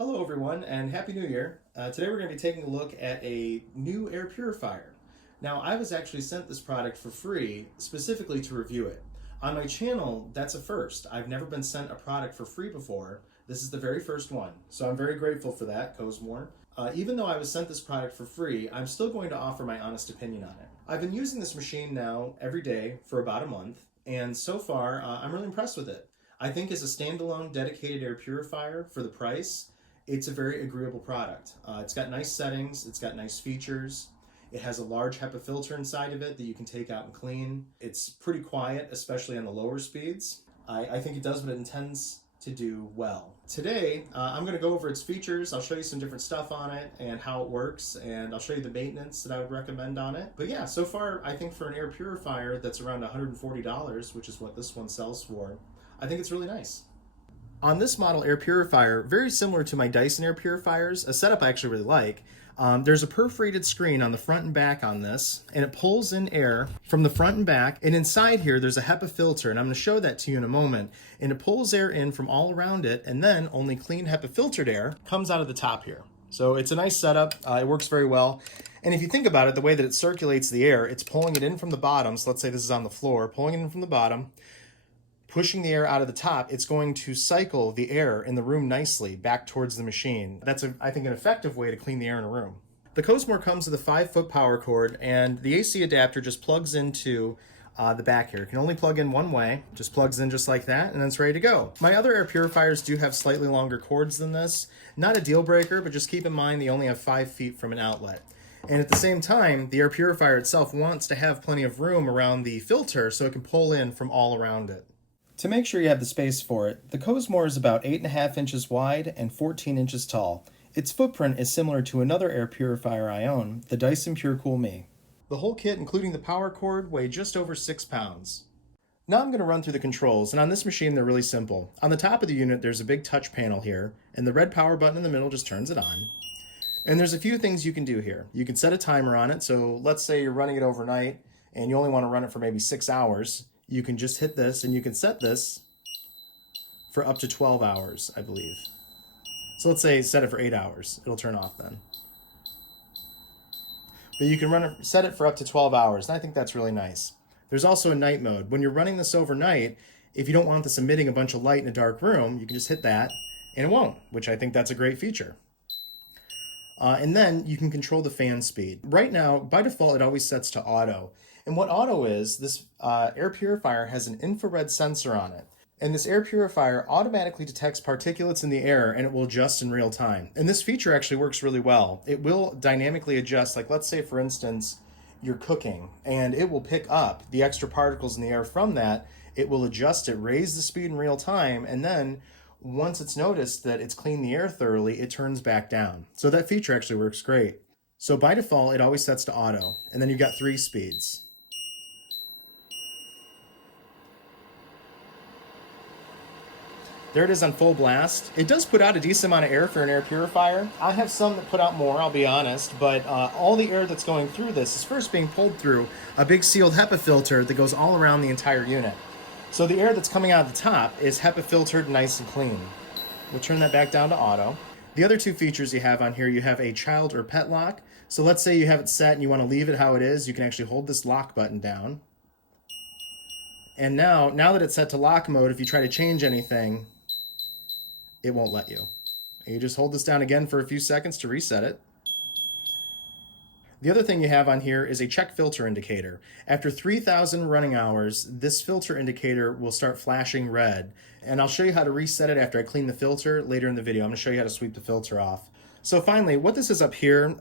Hello everyone and Happy New Year. Today we're going to be taking a look at a new air purifier. Now I was actually sent this product for free specifically to review it. On my channel, that's a first. I've never been sent a product for free before. This is the very first one. So I'm very grateful for that, Cozmor. Even though I was sent this product for free, I'm still going to offer my honest opinion on it. I've been using this machine now every day for about a month, and so far I'm really impressed with it. I think as a standalone dedicated air purifier for the price, it's a very agreeable product. It's got nice settings, it's got nice features. It has a large HEPA filter inside of it that you can take out and clean. It's pretty quiet, especially on the lower speeds. I think it does what it intends to do well. Today, I'm going to go over its features. I'll show you some different stuff on it and how it works, and I'll show you the maintenance that I would recommend on it. But yeah, so far, I think for an air purifier that's around $140, which is what this one sells for, I think it's really nice. On this model air purifier, very similar to my Dyson air purifiers, a setup I actually really like, there's a perforated screen on the front and back on this, and it pulls in air from the front and back, and inside here there's a HEPA filter, and I'm going to show that to you in a moment, and it pulls air in from all around it, and then only clean HEPA filtered air comes out of the top here. So it's a nice setup, it works very well, and if you think about it, the way that it circulates the air, it's pulling it in from the bottom, so let's say this is on the floor, pulling it in from the bottom, pushing the air out of the top, it's going to cycle the air in the room nicely back towards the machine. That's, I think, an effective way to clean the air in a room. The Cozmor comes with a 5-foot power cord, and the AC adapter just plugs into the back here. It can only plug in one way, just plugs in just like that, and then it's ready to go. My other air purifiers do have slightly longer cords than this. Not a deal breaker, but just keep in mind they only have 5 feet from an outlet. And at the same time, the air purifier itself wants to have plenty of room around the filter so it can pull in from all around it. To make sure you have the space for it, the Cozmor is about 8.5 inches wide and 14 inches tall. Its footprint is similar to another air purifier I own, the Dyson PureCool Me. The whole kit, including the power cord, weigh just over 6 pounds. Now I'm going to run through the controls, and on this machine they're really simple. On the top of the unit there's a big touch panel here, and the red power button in the middle just turns it on. And there's a few things you can do here. You can set a timer on it, so let's say you're running it overnight and you only want to run it for maybe 6 hours. You can just hit this, and you can set this for up to 12 hours, I believe. So let's say set it for 8 hours. It'll turn off then. But you can set it for up to 12 hours, and I think that's really nice. There's also a night mode. When you're running this overnight, if you don't want this emitting a bunch of light in a dark room, you can just hit that, and it won't, which I think that's a great feature. And then you can control the fan speed. Right now, by default, it always sets to auto. And what auto is, this air purifier has an infrared sensor on it. And this air purifier automatically detects particulates in the air, and it will adjust in real time. And this feature actually works really well. It will dynamically adjust, like let's say for instance, you're cooking, and it will pick up the extra particles in the air from that. It will adjust it, raise the speed in real time, and then once it's noticed that it's cleaned the air thoroughly, it turns back down. So that feature actually works great. So by default, it always sets to auto, and then you've got 3 speeds. There it is on full blast. It does put out a decent amount of air for an air purifier. I have some that put out more, I'll be honest, but all the air that's going through this is first being pulled through a big sealed HEPA filter that goes all around the entire unit. So the air that's coming out of the top is HEPA filtered nice and clean. We'll turn that back down to auto. The other 2 features you have on here, you have a child or pet lock. So let's say you have it set and you want to leave it how it is, you can actually hold this lock button down. And now that it's set to lock mode, if you try to change anything, it won't let you. And you just hold this down again for a few seconds to reset it. The other thing you have on here is a check filter indicator. After 3,000 running hours, this filter indicator will start flashing red. And I'll show you how to reset it after I clean the filter later in the video. I'm going to show you how to sweep the filter off. So finally, what this is up here,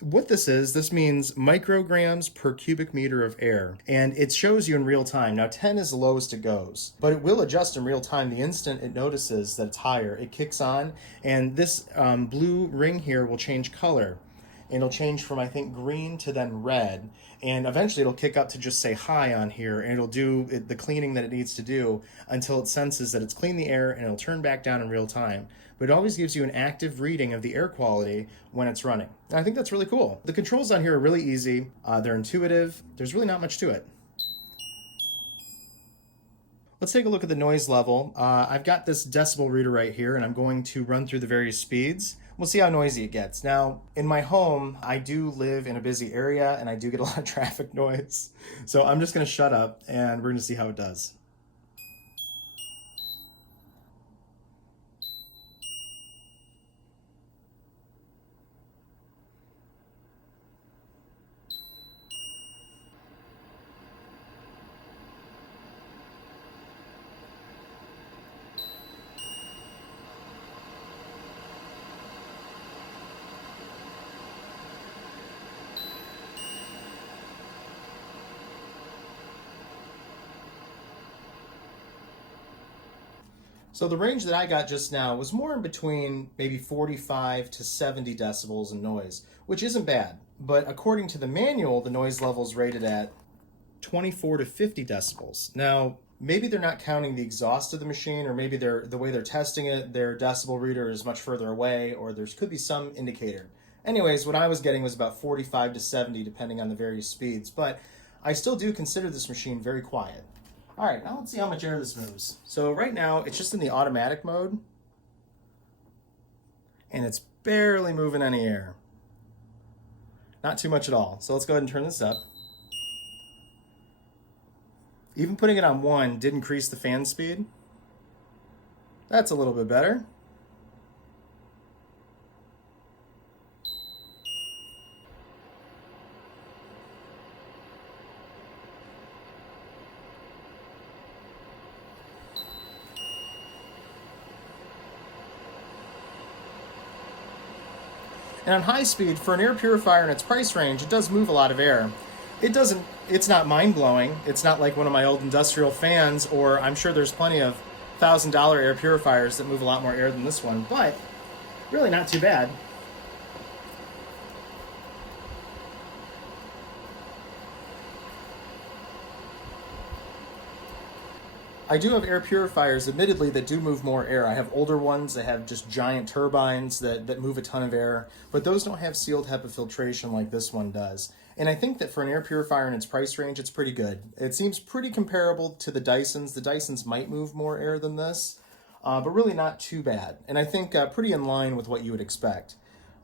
this means micrograms per cubic meter of air. And it shows you in real time. Now 10 is the lowest it goes, but it will adjust in real time the instant it notices that it's higher. It kicks on, and this blue ring here will change color. And it'll change from, I think, green to then red. And eventually it'll kick up to just say high on here, and it'll do the cleaning that it needs to do until it senses that it's cleaned the air, and it'll turn back down in real time. But it always gives you an active reading of the air quality when it's running. And I think that's really cool. The controls on here are really easy. They're intuitive. There's really not much to it. Let's take a look at the noise level. I've got this decibel reader right here, and I'm going to run through the various speeds. We'll see how noisy it gets. Now, in my home, I do live in a busy area, and I do get a lot of traffic noise. So I'm just going to shut up, and we're going to see how it does. So the range that I got just now was more in between maybe 45 to 70 decibels in noise, which isn't bad. But according to the manual, the noise level is rated at 24 to 50 decibels. Now, maybe they're not counting the exhaust of the machine, or maybe the way they're testing it, their decibel reader is much further away, or there could be some indicator. Anyways, what I was getting was about 45 to 70, depending on the various speeds. But I still do consider this machine very quiet. All right, now let's see how much air this moves. So right now, it's just in the automatic mode, and it's barely moving any air. Not too much at all. So let's go ahead and turn this up. Even putting it on 1 did increase the fan speed. That's a little bit better. And on high speed, for an air purifier in its price range, it does move a lot of air. It's not mind-blowing. It's not like one of my old industrial fans, or I'm sure there's plenty of $1,000 air purifiers that move a lot more air than this one, but really not too bad. I do have air purifiers, admittedly, that do move more air. I have older ones that have just giant turbines that move a ton of air, but those don't have sealed HEPA filtration like this one does. And I think that for an air purifier in its price range, it's pretty good. It seems pretty comparable to the Dysons. The Dysons might move more air than this, but really not too bad. And I think pretty in line with what you would expect.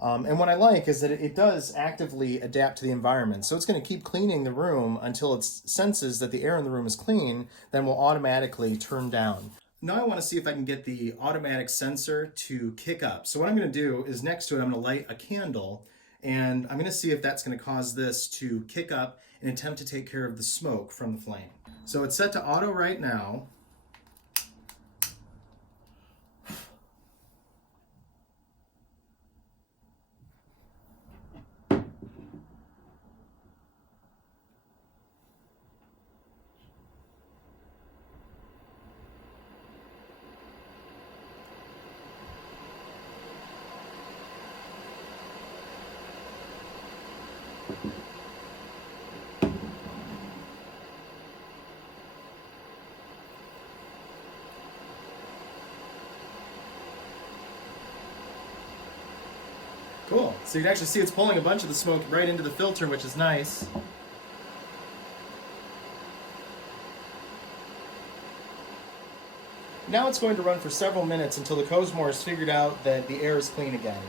And what I like is that it does actively adapt to the environment. So it's going to keep cleaning the room until it senses that the air in the room is clean, then will automatically turn down. Now I want to see if I can get the automatic sensor to kick up. So what I'm going to do is next to it, I'm going to light a candle, and I'm going to see if that's going to cause this to kick up and attempt to take care of the smoke from the flame. So it's set to auto right now. Cool. So you can actually see it's pulling a bunch of the smoke right into the filter, which is nice. Now it's going to run for several minutes until the Cozmor has figured out that the air is clean again.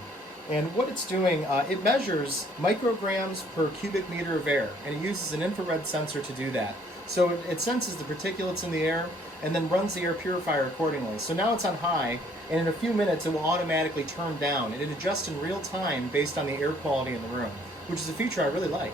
And what it's doing, it measures micrograms per cubic meter of air, and it uses an infrared sensor to do that. So it senses the particulates in the air and then runs the air purifier accordingly. So now it's on high, and in a few minutes it will automatically turn down, and it adjusts in real time based on the air quality in the room, which is a feature I really like.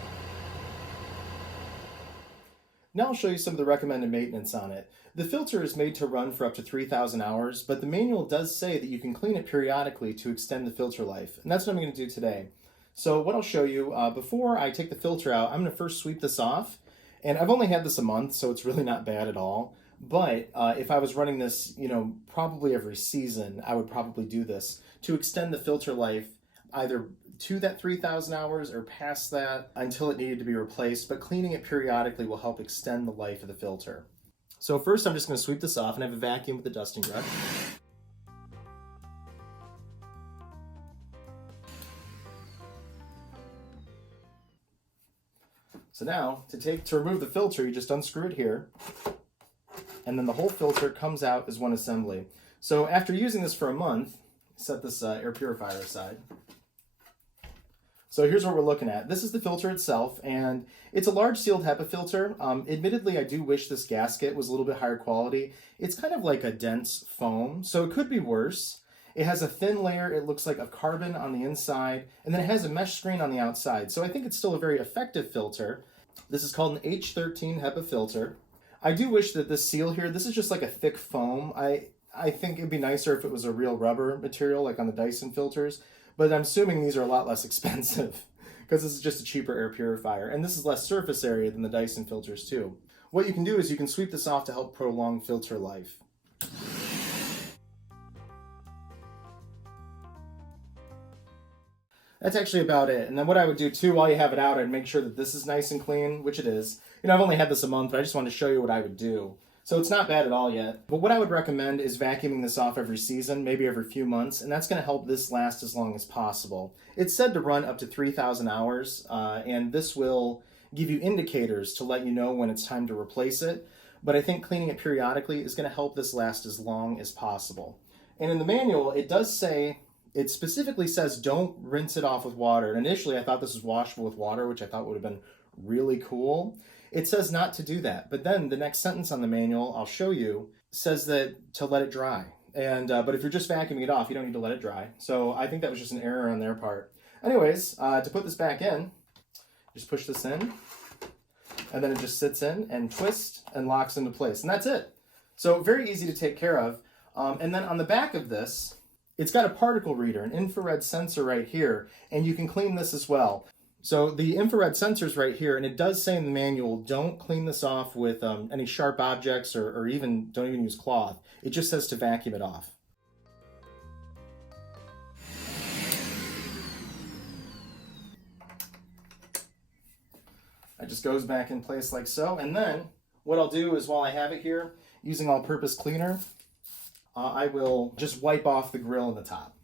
Now I'll show you some of the recommended maintenance on it. The filter is made to run for up to 3,000 hours, but the manual does say that you can clean it periodically to extend the filter life, and that's what I'm going to do today. So what I'll show you, before I take the filter out, I'm going to first sweep this off, and I've only had this a month, so it's really not bad at all. But if I was running this, probably every season, I would probably do this to extend the filter life either to that 3,000 hours or past that until it needed to be replaced, but cleaning it periodically will help extend the life of the filter. So first I'm just going to sweep this off, and I have a vacuum with a dusting brush. So now, to remove the filter, you just unscrew it here. and then the whole filter comes out as one assembly. So after using this for a month, set this air purifier aside. So here's what we're looking at. This is the filter itself, and it's a large sealed HEPA filter. Admittedly, I do wish this gasket was a little bit higher quality. It's kind of like a dense foam, so it could be worse. It has a thin layer, it looks like, of carbon on the inside, and then it has a mesh screen on the outside. So I think it's still a very effective filter. This is called an H13 HEPA filter. I do wish that this seal here, this is just like a thick foam. I think it'd be nicer if it was a real rubber material like on the Dyson filters, but I'm assuming these are a lot less expensive because this is just a cheaper air purifier, and this is less surface area than the Dyson filters too. What you can do is you can sweep this off to help prolong filter life. That's actually about it. And then what I would do too while you have it out, I'd make sure that this is nice and clean, which it is. You know, I've only had this a month, but I just wanted to show you what I would do. So it's not bad at all yet. But what I would recommend is vacuuming this off every season, maybe every few months, and that's going to help this last as long as possible. It's said to run up to 3,000 hours, and this will give you indicators to let you know when it's time to replace it. But I think cleaning it periodically is going to help this last as long as possible. And in the manual, it does say, it specifically says don't rinse it off with water. And initially I thought this was washable with water, which I thought would have been really cool. It says not to do that. But then the next sentence on the manual, I'll show you, says that to let it dry. And but if you're just vacuuming it off, you don't need to let it dry. So I think that was just an error on their part. Anyways, to put this back in, just push this in, and then it just sits in and twists and locks into place. And that's it. So very easy to take care of. And then on the back of this, it's got a particle reader, an infrared sensor right here, and you can clean this as well. So the infrared sensor's right here, and it does say in the manual, don't clean this off with any sharp objects or even don't even use cloth. It just says to vacuum it off. It just goes back in place like so. And then what I'll do is while I have it here, using all-purpose cleaner, I will just wipe off the grill and the top.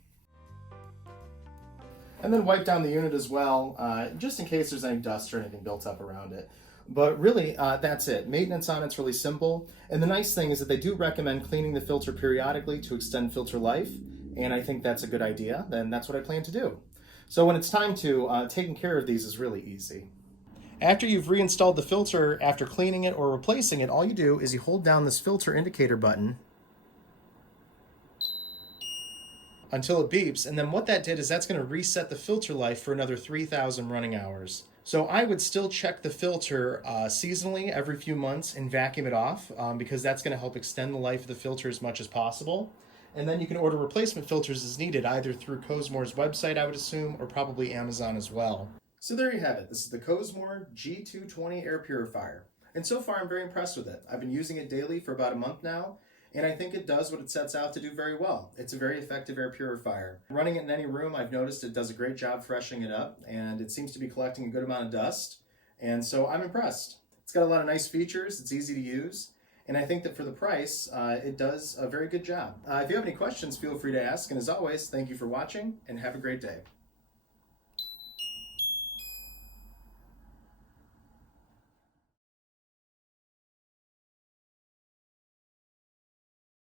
And then wipe down the unit as well, just in case there's any dust or anything built up around it. But really, that's it. Maintenance on it's really simple. And the nice thing is that they do recommend cleaning the filter periodically to extend filter life. And I think that's a good idea. Then that's what I plan to do. So when it's time to, taking care of these is really easy. After you've reinstalled the filter, after cleaning it or replacing it, all you do is you hold down this filter indicator button until it beeps, and then what that did is that's going to reset the filter life for another 3,000 running hours. So I would still check the filter seasonally every few months and vacuum it off because that's going to help extend the life of the filter as much as possible. And then you can order replacement filters as needed, either through Cozmor's website, I would assume, or probably Amazon as well. So there you have it. This is the Cozmor G220 air purifier. And so far I'm very impressed with it. I've been using it daily for about a month now, and I think it does what it sets out to do very well. It's a very effective air purifier. Running it in any room, I've noticed it does a great job freshening it up, and it seems to be collecting a good amount of dust. And so I'm impressed. It's got a lot of nice features, it's easy to use, and I think that for the price, it does a very good job. If you have any questions, feel free to ask, and as always, thank you for watching, and have a great day.